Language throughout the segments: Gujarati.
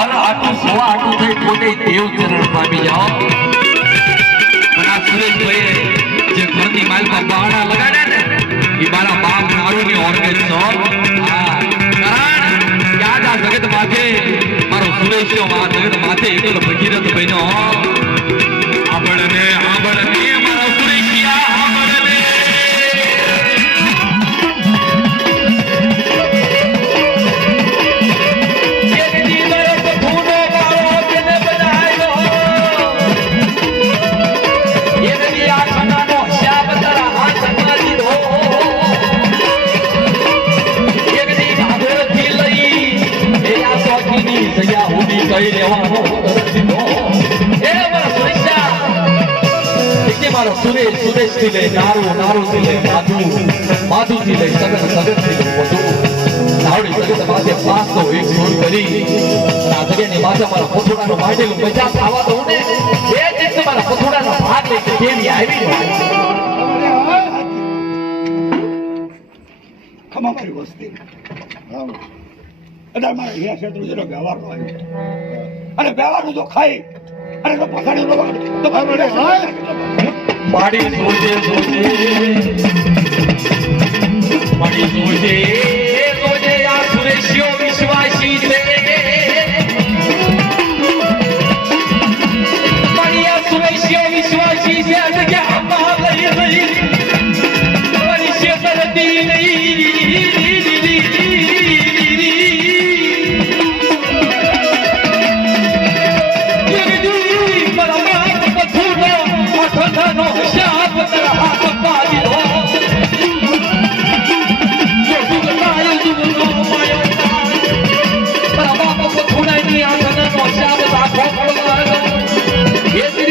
હર આટું સવા આટું થઈ પોતે દેવ ચરણ પામી જાઓ. પણ આ સુરેશભાઈએ જે ઘરની માલમાં બહાણા લગાડ્યા ને એ મારા બાપ નારુની ઓર્ગેન છો. હા કારણ કે આજ આ જગત માથે મારો સુરેશનો આ જગત માથે એકલો ભગીરથ બન્યો. આંબળને મારો સુરેશિયા આંબળને. મારો સુરેશ સુરેશ થી લઈ નારું થી લઈ માધુ થી લઈ સગન થી લઈ વધુ નાવડી સગત માથે 501 સોળ કરી આ જગ્યાની માથે મારા પથોડાનો માંડેલું મજા ખાવા દઉં ને એ જ મારા પથોડાનો ભાગ લઈ કેવી આવી ખમા મારી વસ્તી અરે મારા હિયા ક્ષેત્ર જેનો વ્યવહારનો આવ્યો અને વ્યવહારનું જો ખાઈ અને જો પસાડી તો માડી સોજે આ સુરેશિયો વિશ્વાસી છે. માડી આ સુરેશિયો વિશ્વાસી છે. આ જગ્યા આમાં લઈ તમારી શેતરતી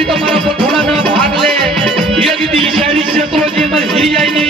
તમારા થોડા ભાગ લે એ દીદી શહેરી ક્ષેત્રો જે હિરી જાય ને